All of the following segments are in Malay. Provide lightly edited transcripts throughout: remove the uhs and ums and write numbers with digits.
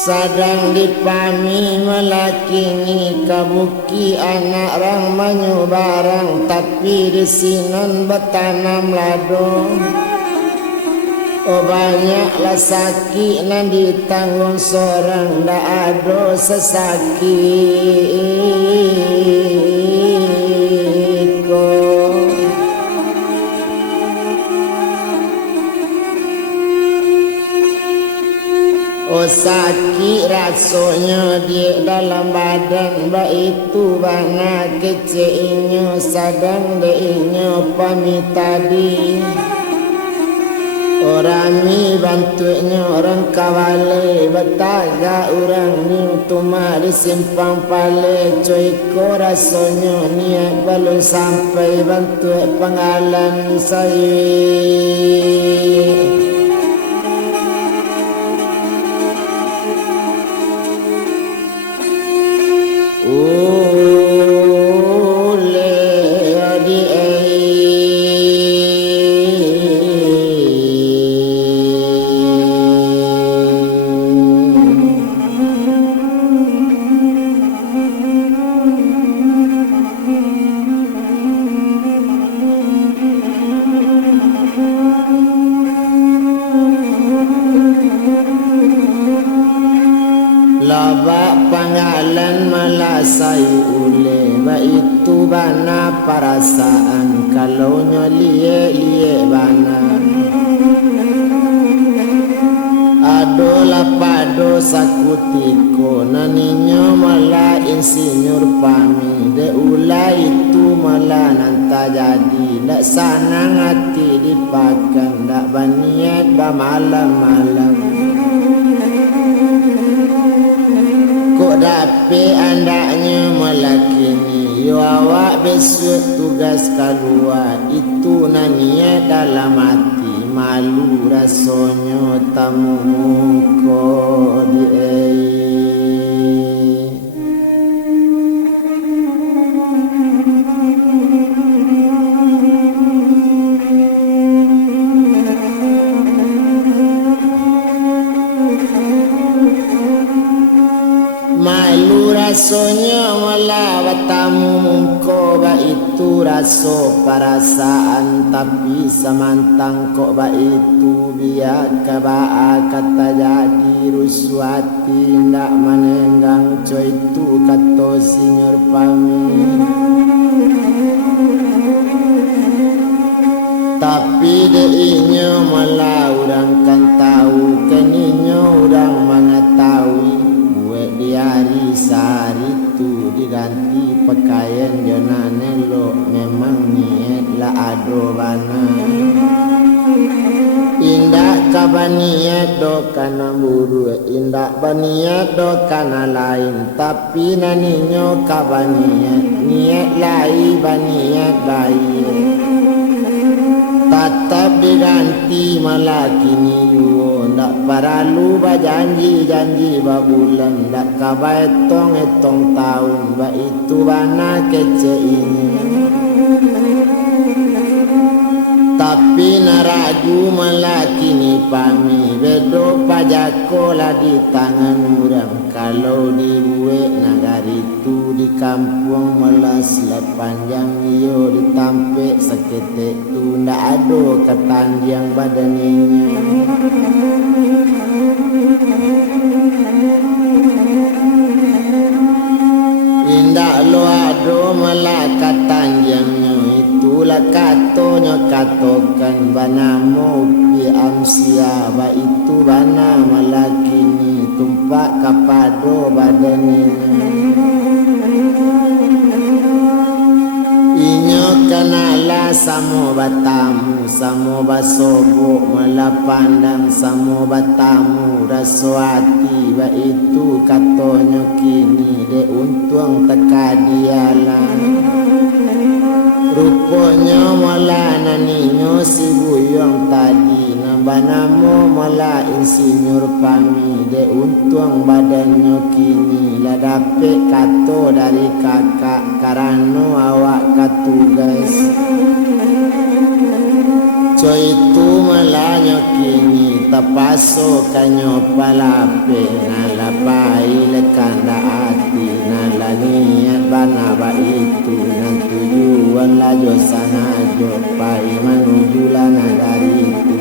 Sadang dipami melakini kabuki anak rang manyu barang tapi di sinon betanam lado. Oh banyaklah sakit nan ditanggung seorang dak ado sesakit ko. Oh sakit rasanya dia dalam badan baik itu bana keceinyo sadang deinyo pami tadi. Orang mi bantunya orang kawale bataga orang ni tuma di simpang pale coy ko rasanya niat belum sampai bantu penggalan saya. Malasai ule itu bana perasaan kalau nyolie bana adola pado sakutiko naninyo mala insinyur pami de ula itu mala nanta jadi dak sanang hati dipakan dak baniat ba malam-malam. Tapi andaknya melakini yo awak besok tugas keluar itu nania dalam hati malu rasanya tamu muka di rasanya malah batamu mungko ba itu raso perasaan tapi samantang kok ba itu biar kaba kata jadi ruswati ndak menenggang coy itu kato sinyor pami tapi deinyo malah orang kan tahu keninyo orang mengetahui di hari sehari tu diganti pakaian jonane lo memang niat la ado bana indak kabaniat do kana buru indak baniat do kana lain tapi naninyo kabaniat niat lai baniat baik tetap diganti malah kini yo ndak paralu janji babulan ndak kabai etong tahun ba itu bana kece ini tapi naragu malah kini pami bedo pajako lah di tangan orang kalau dibuat nagari itu di kampung malah sepanjang iyo ditampe seketek tu ndak ado ketanjang badannya indak lo ado malah ketanjangnya itulah katonya katokan banamo pi amsia ba itu bana malah kini tumpak kapado badannya inyo kanala samo batamu samo basobo malah pandang samo batamu raswati ba itu katonyo kini de untung tekadialan rupanya malah naninyo si buyong tadi nambanamo malah insinyur pami de untung badannya kini lah dapet kato dari kakak karano awak katugas coy itu malanyo kini tapaso kanyo palape nalapai lekanda hati nalaniat bana ba itu nan tujuan lajo sanajo pai menuju nagari itu.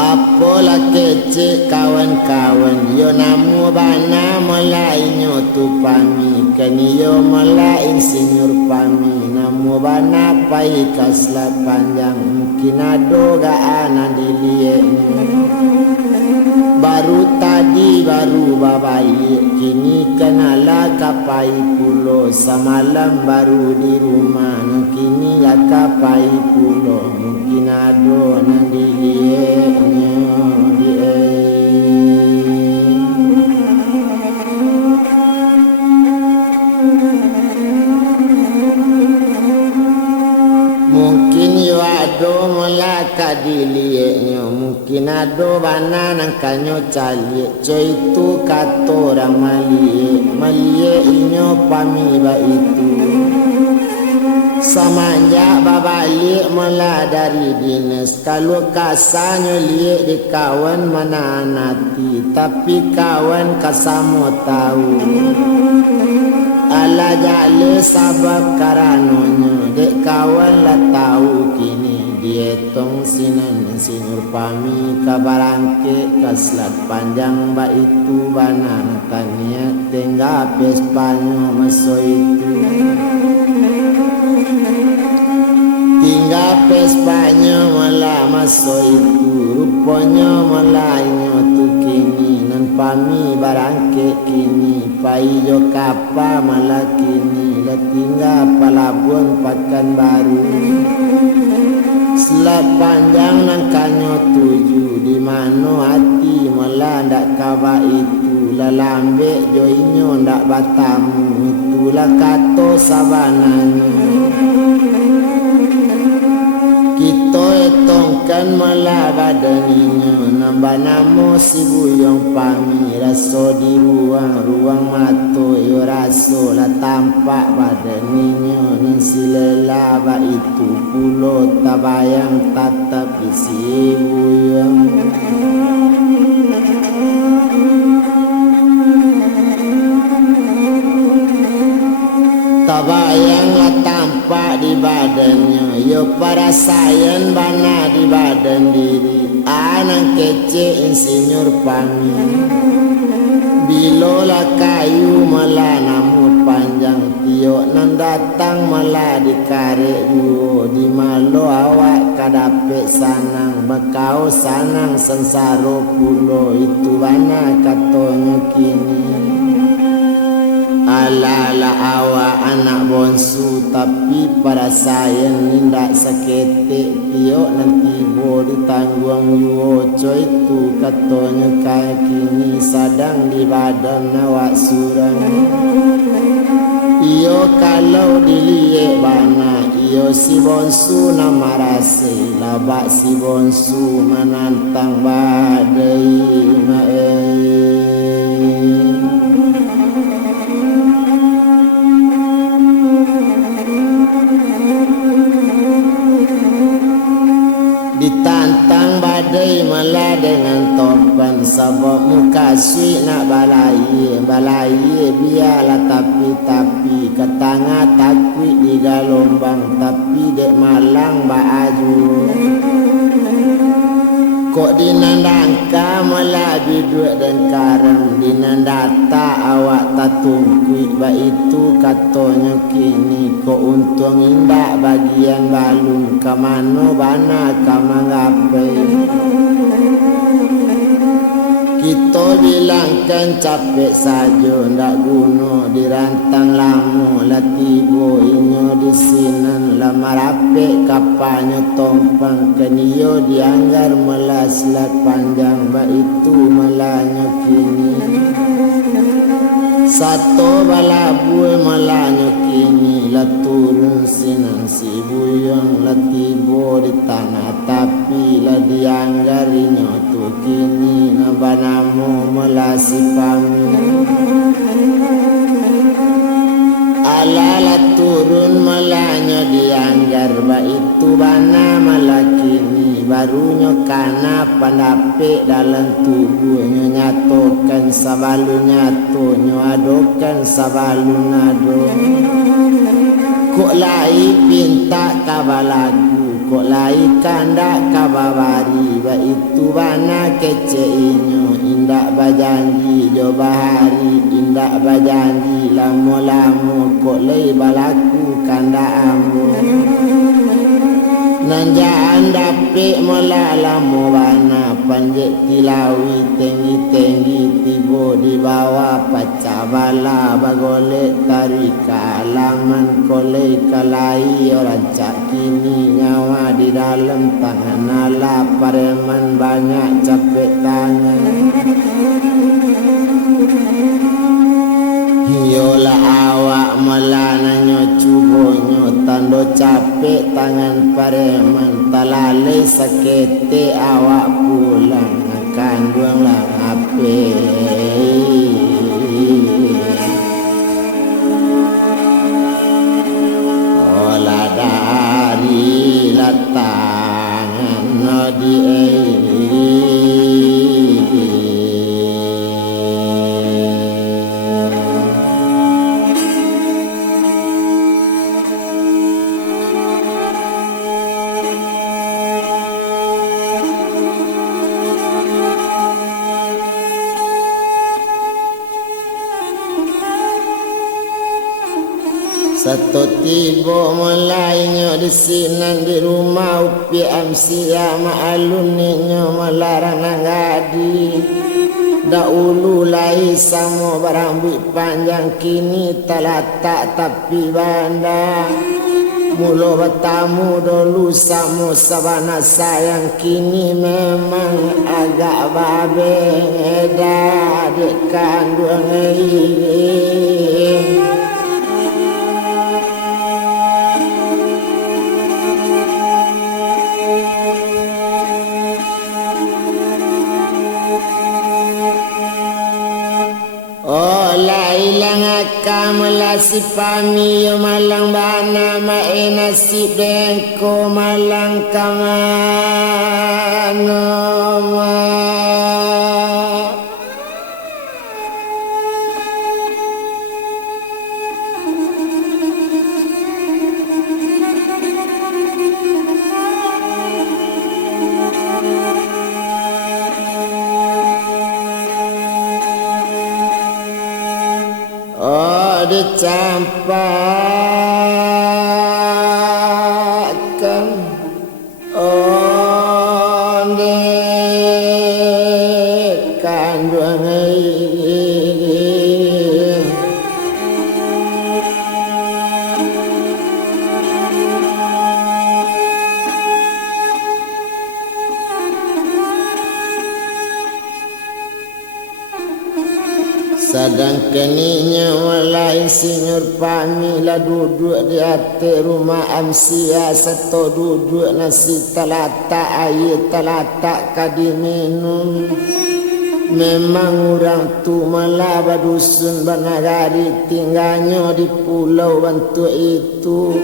Apola kece kawan-kawan yo namu bana mulai nyotu pami kani yo mulai insinyur pami namu bana pai kasla panjang mungkin ado gaana dilie baru tadi baru babai kini kenala kapai pulo samalam baru di rumah kini la kapai pulo mungkin ado nandilie mungkin yo ado melaka dilienyo mungkin ado bana nangkanyo cali coy itu katora malie inyo pamiba itu samanja babalik mula dari dinas kalau kasanyo liek di kawan mana nanti tapi kawan kasamo tahu ala jale sabab karanonyo dek kawan la tahu kini dietong sinan sinur pami kabarangke kaslat panjang ba itu banang tania tengah pespanyo maso itu tinggal pespanyo malah maso itu rupanya malahnya tu kini nan pami barangke kini pai jo kapa malah kini la tinggal palabuan pakan baru selat panjang nangkanyo tuju di mano hati malah ndak kaba itu la lambe jo inyo ndak batamu itulah kato sabananya kita etongkan malah badaninya nambah namo si buyong pami raso di ruang mato yo raso la tampak badaninya nan silela ba itu pulo tabayang tatap isi buyong tabayang la tampak di badannya yo para sayan bana di badan diri anak kece insinyur pami bilola kayu malah namut panjang tio nan datang malah dikare juo di malo awak kadape sanang bakau sanang sensaro pulo itu bana katonyo kini ala awak anak bonsu tapi para sayang nindak sakete tio nanti bo ditangguang yuo coy itu katonyo kaya kini sadang di badan awak surang iyo kalau diliek bana iyo si bonsu nama rase labak si bonsu menantang badai ditantang badai malah dengan topan sebab muka sui nak balai biarlah tapi ketanga takwi di galombang tapi dek malang baaju kok dinandangka malah biduk dan karang dinandata awak tatungkui ba itu katonyo kini kok untung indak bagian balung kamano bana kamanggape kita bilangkan capek saja ndak guna dirantang lamo latibo inyo di sinan lamarape kapanyo tompang keniyo dianggar melaslat panjang ba itu malanyo kini satu balabue malanyo kini laturun sinan si buyong latibo di tanah tapi la dianggarinya tu kini nabanamu melasi pami ala la turun malanyo barunya kana pandapik dalam tubuhnya nyatokan sabalu nyatonyo adokan sabalu nado kok lai pinta kabalaku kok lai kanda kababari ba itu bana keceinyo indak bajanji jo bahari indak bajanji lamo-lamo kok lai balaku kanda ambo nanjaan dapik melala mobana panjek tilawi tinggi-tinggi tibo di bawah pacah bala bagolek tarika alaman kolei kalai orang cak kini nyawa di dalam tangan ala pareman banyak capek tangan yola awak melananyo cubonyo tando capek tangan pareman talalai sakete awak pulang akan duang lang ape ola dari latangan no di satu tiba mulainya di sini di rumah upi amsia ma'aluninya melarang nangadi dahulu lai sama berambut panjang kini talatak tapi banda mula bertamu dulu sama sabana sayang kini memang agak babeng edah adik kandung melasi pami yo malang bana mae nasi bengko malang kamano ma dicampakkan onde kandung sadang keninya mulai sinyur pami lah duduk di atas rumah amsia seto duduk nasi talatak air talatak kadi minum memang orang tu malah badusun banagari tinggalnya di pulau bantu itu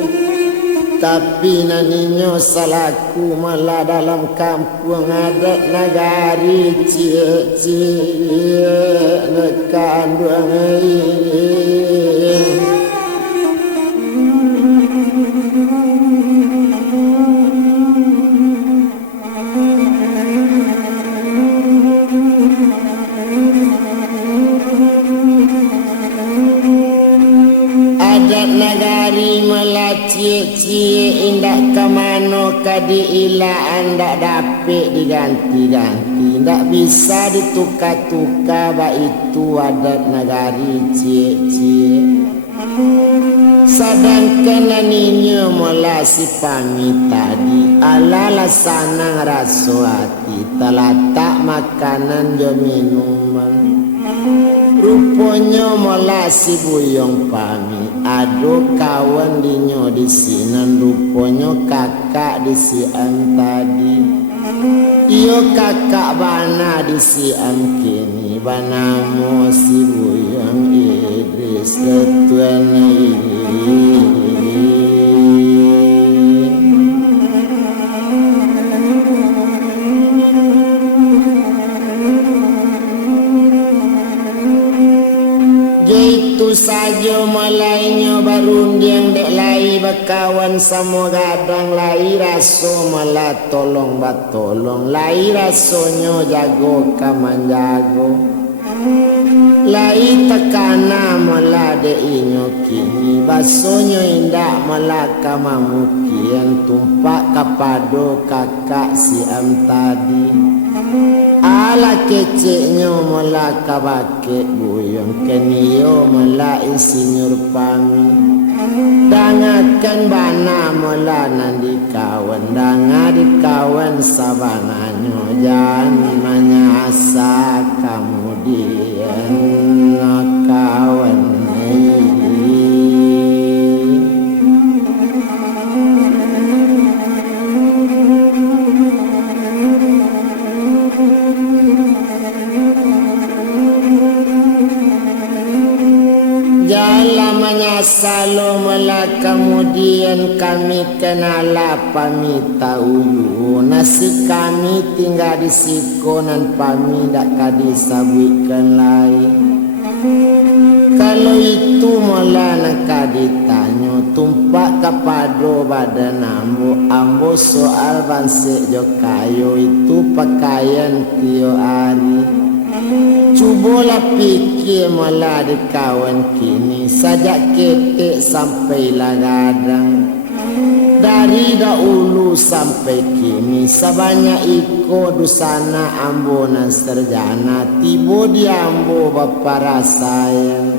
tapi naninyo salaku malah dalam kampung adat nagari cie-cie nekandung adat nagari malah cie-cie indak kamano kadi ila anda dapet diganti-ganti ndak bisa ditukar-tukar ba itu adat nagari cie-cie sadangkan naninya mula si pami tadi ala sanang raso hati talatak makanan jo minuman rupanya mula si buyong pami ado kawan dinyo di sinan rupanya kakak di sian tadi iyo kakak bana di sian kini bana mo si buyong Idris letuan berkawan sama gadang lai raso malah tolong batolong lai rasonyo jago kaman jago lai tekana malah de inyo kini basonyo indak malah kamamukian tumpak kapado kakak si am tadi ala keceknyo malah kabake buyong keniyo malah insinyur pami dangakan bana malah nandi kawan danga di kawan sabanganyo jangan manyasa kemudian kawan Salo malah kemudian kami kenala pami tahu nasi kami tinggal di sikonan pami dak kadisabuikan lain kalau itu malah nak ditanyo tumpak kapado badan ambo soal banse jo kayo itu pakaian tio ari cubolah pikir malah di kawan kini sajak ketek sampai lagadang dari dahulu sampai kini sebanyak iko dusana ambo nan serjana tibo di ambo bapa rasayan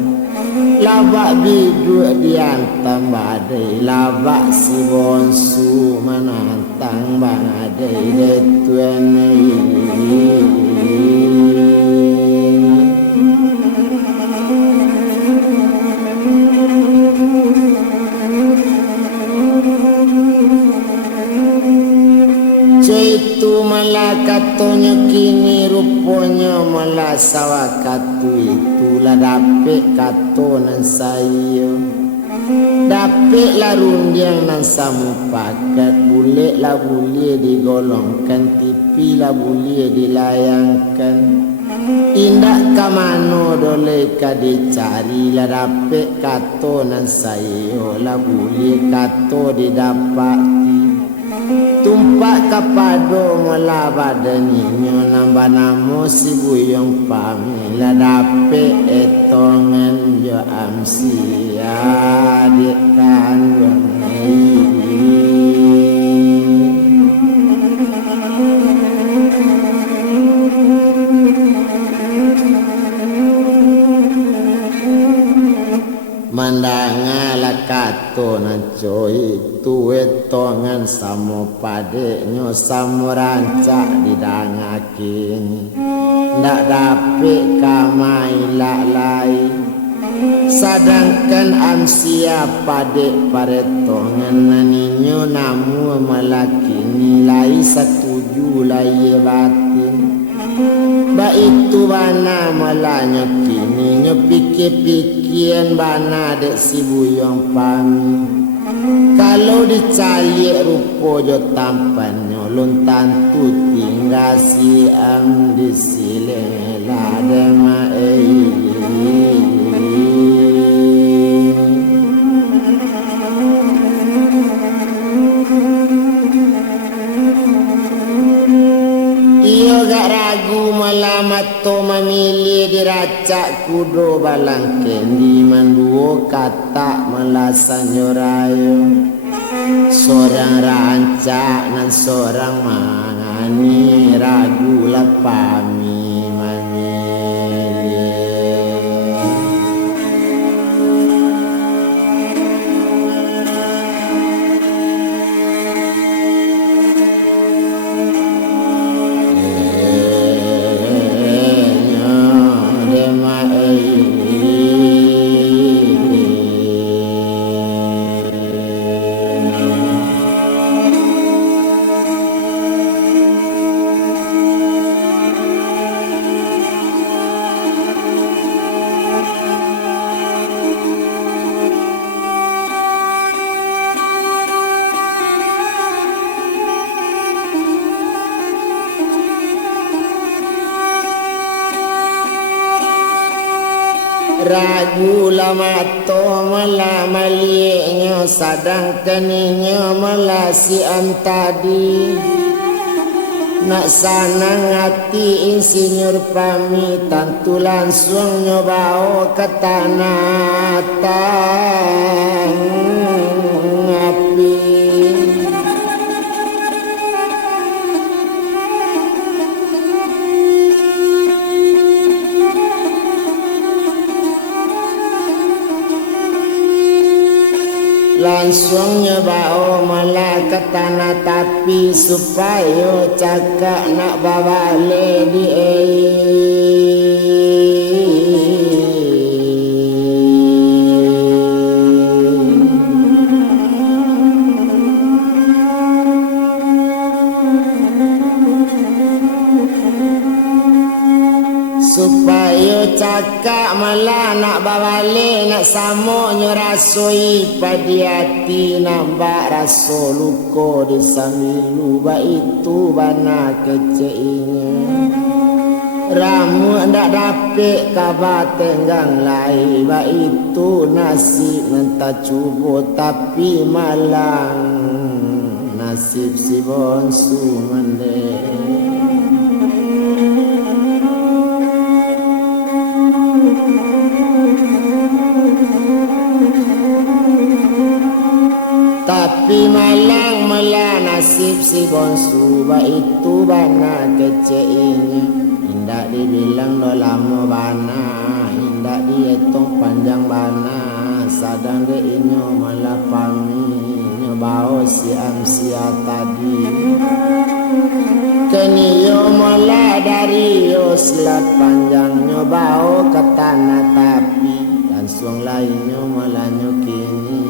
labak bidu diantam badai labak si bonsu menantang badai detuan itu malah katonyo kini ruponyo malah sawa katu itu lah dapet kato nan sayo dapet lah rundiang nan samu pakat bulik lah bulie digolongkan tipi lah bulie dilayangkan indak kamano dole ka dicari lah dapet kato nan sayo lah bulie kato didapati tumpak kapado malah badannya nambah namo si buyong pamila dape etongan jo amsi adik kandung mandangala kato nan coy tuwe tongan samo padeknyo samo rancak didangakin ndak dapet kamai lalai sadangkan amsia padek paretongan naninyo namu malakini lai setuju lai batin ba itu bana malanya kini nyo pikir-pikiran bana dek si buyong pami kalau dicari rupo jo tampannya lontan tu tinggal si am di silela dema iyo gak ragu malamat to memilih diracak kudo balangken di manduo kata melasan yorayo seorang rancak dan seorang mangani ragu lapami memilih ragu lama to mala malinya sadang keninya mala si antadi nak sanang hati insinyur pami tantu langsung nyobao ke tanah api langsung nyebao malah ke tanah tapi supaya cakak nak babale di supaya cakak malah nak bawale nak samo nyerasoi padi hati nampak rasa luka di samilu ba itu bana keceinya ramu ndak dapet kabar tenggang lai ba itu nasib mentah cuba tapi malang nasib si bonsu mende tapi malang mela nasib si bonsu ba itu bana keceinya indak dibilang do lama bana indak dihitung panjang bana sadang de inyo malah pami nyobao si amsia tadi keniyo mula dari yo selat panjang nyobao ke tanah tapi langsung lainnya malah nyokini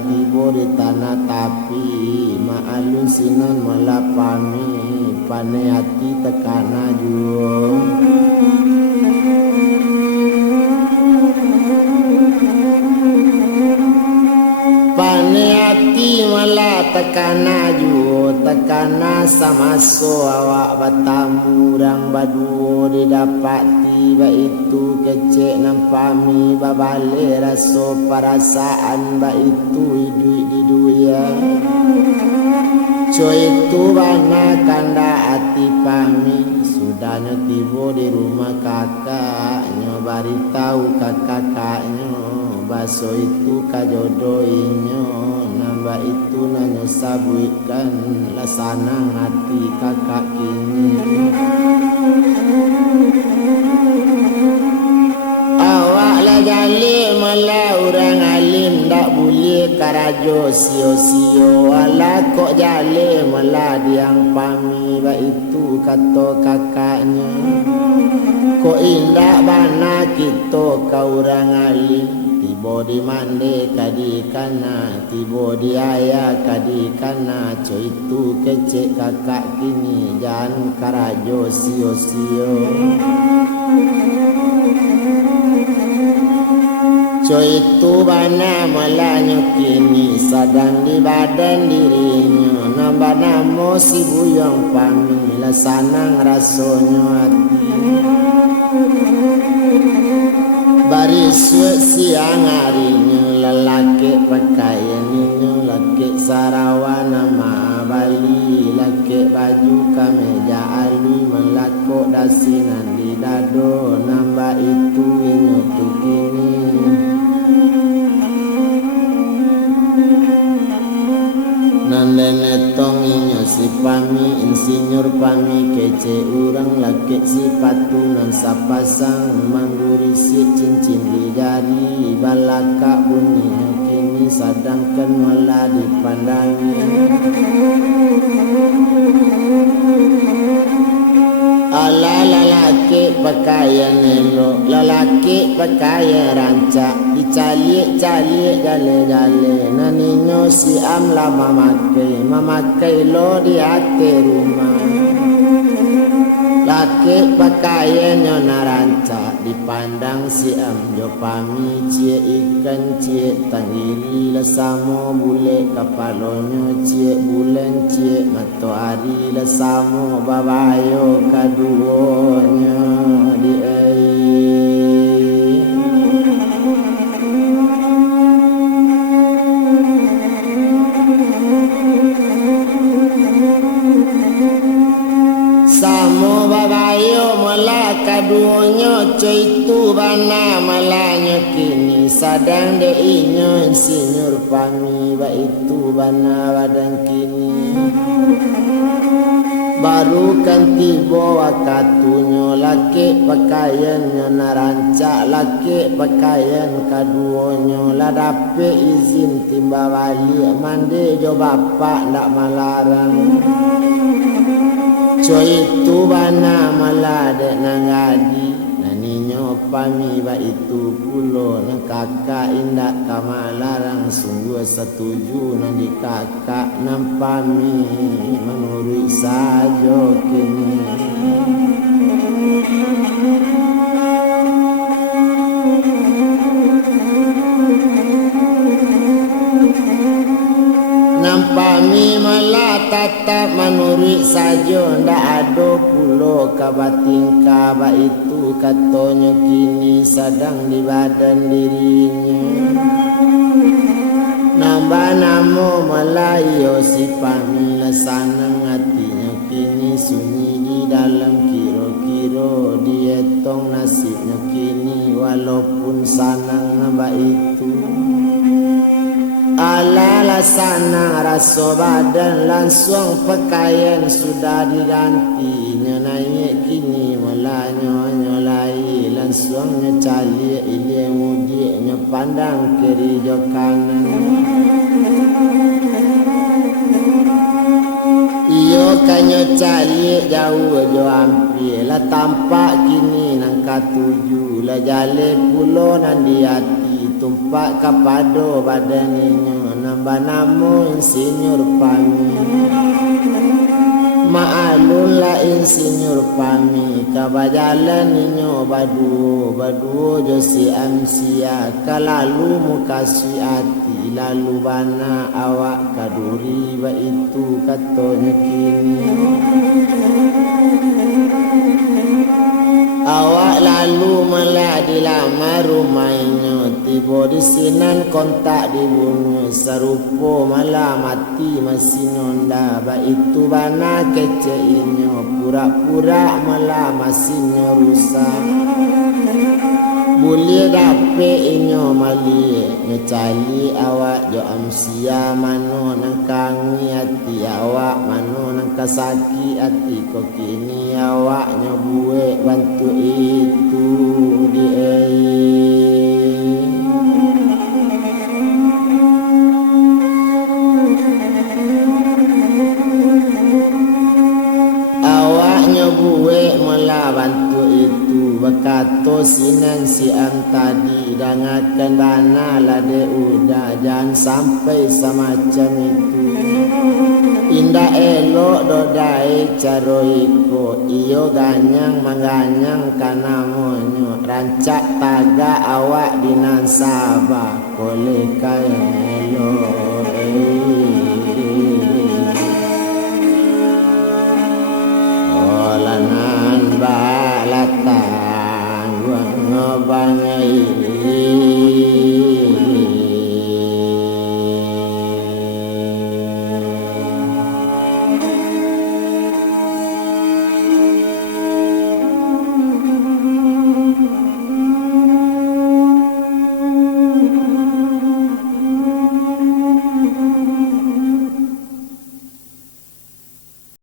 tibo di tanah tapi maalun sinan malah pami pane hati tekana juo pane hati malah tekana juo tekana sama so awak batamu rang baduo didapati ba itu kecek nampami babale raso perasaan ba itu hidup di dunia coy itu bana kanda hati pami sudah tiba di rumah kakaknya bari tahu kakaknya baso itu kajodoinyo nambah itu nanyo sabuikan lasanang hati kakak kini awak lah jali malah orang alim tak boleh karajo sio-sio wala kok jali malah diang pami ba itu kata kakaknya kok indah bana kita kau orang alim tibo di mande kadi kana tibo di ayah kadi kana co itu kecek kakak kini jangan karajo sio-sio co itu bana malah kini sadang di badan dirinya nambah namo si buyong pami lah sanang rasonyo hati bari suet siang harinya lelaki pakaiannya laki Sarawak nama Bali laki baju kameja alui melakuk dasinan di dado nambah itu inyo kini nandene tong inyo si pami insinyur pami kece urang laki sipatu nan sapasang mangguri si cincin di jari balaka bunyi kini sadangkan malah dipandangi ala lalaki pakaian elok lalaki pakaian rancak dicalik-calik jale-jale naninyo si amla mamakai lo di hati rumah laki pakaiannya narancak dipandang si amjo pami cie ikan cie tanggiri lesamo bule kapalonyo cie bulan cie matahari lesamo babayo kaduonya di kaduonyo coitu bana malanya kini sadang de inyo insinyur pami ba itu bana wadang kini baru kan tiba wakatunyo laki pakaiannya narancak laki pakaian kaduonyo la dape izin timba wali mandi jo bapak ndak malarang coy itu bana malade nangadi naninyo pami ba itu pulo nang kakak indak kamalarang sungguh setuju nang di kakak nang pami menurut sajo kini nampami malah tatap menurut saja ndak ada pulo kabating kaba itu katonyo kini sedang di badan dirinya nambah namo malayo si pami lesanang hatinya kini sunyi di dalam kiro-kiro dietong nasibnya kini walaupun sanang nambah itu ala lasana raso badan langsung pakaian sudah diganti naik kini malanyo nyolai langsung nyecali ile mudi nyepandang kiri jo kanan iyo kanyo cali jauh jo ampi la tampak kini nang katuju la jale pulo nan di hati tumpak kapado badaninya nambah namo insinyur pami maalun la insinyur pami kabajalan ninyo baduo josi amsia kalalu mukasi ati lalu bana awak kaduri ba itu katonyo kini awak lalu malah dilamar rumahnya tiba di sinan kontak dibunuh serupo malah mati masih nonda ba itu bana kece inyo pura-pura malah masih rusak boleh dape inyo mali ngecali awak jo amsia mano nang kangi hati awak mano nang kasaki hati kok kini awak nyobue bantu itu di awak nyobue malah bantu itu bakato sinan si am tadi dangakan dana lade udah jangan sampai semacam itu indah elok dodai caro iko iyo ganyang manganyang kana monyo rancak taga awak dinan sabah kole kaya elok olanan balatang ngobangai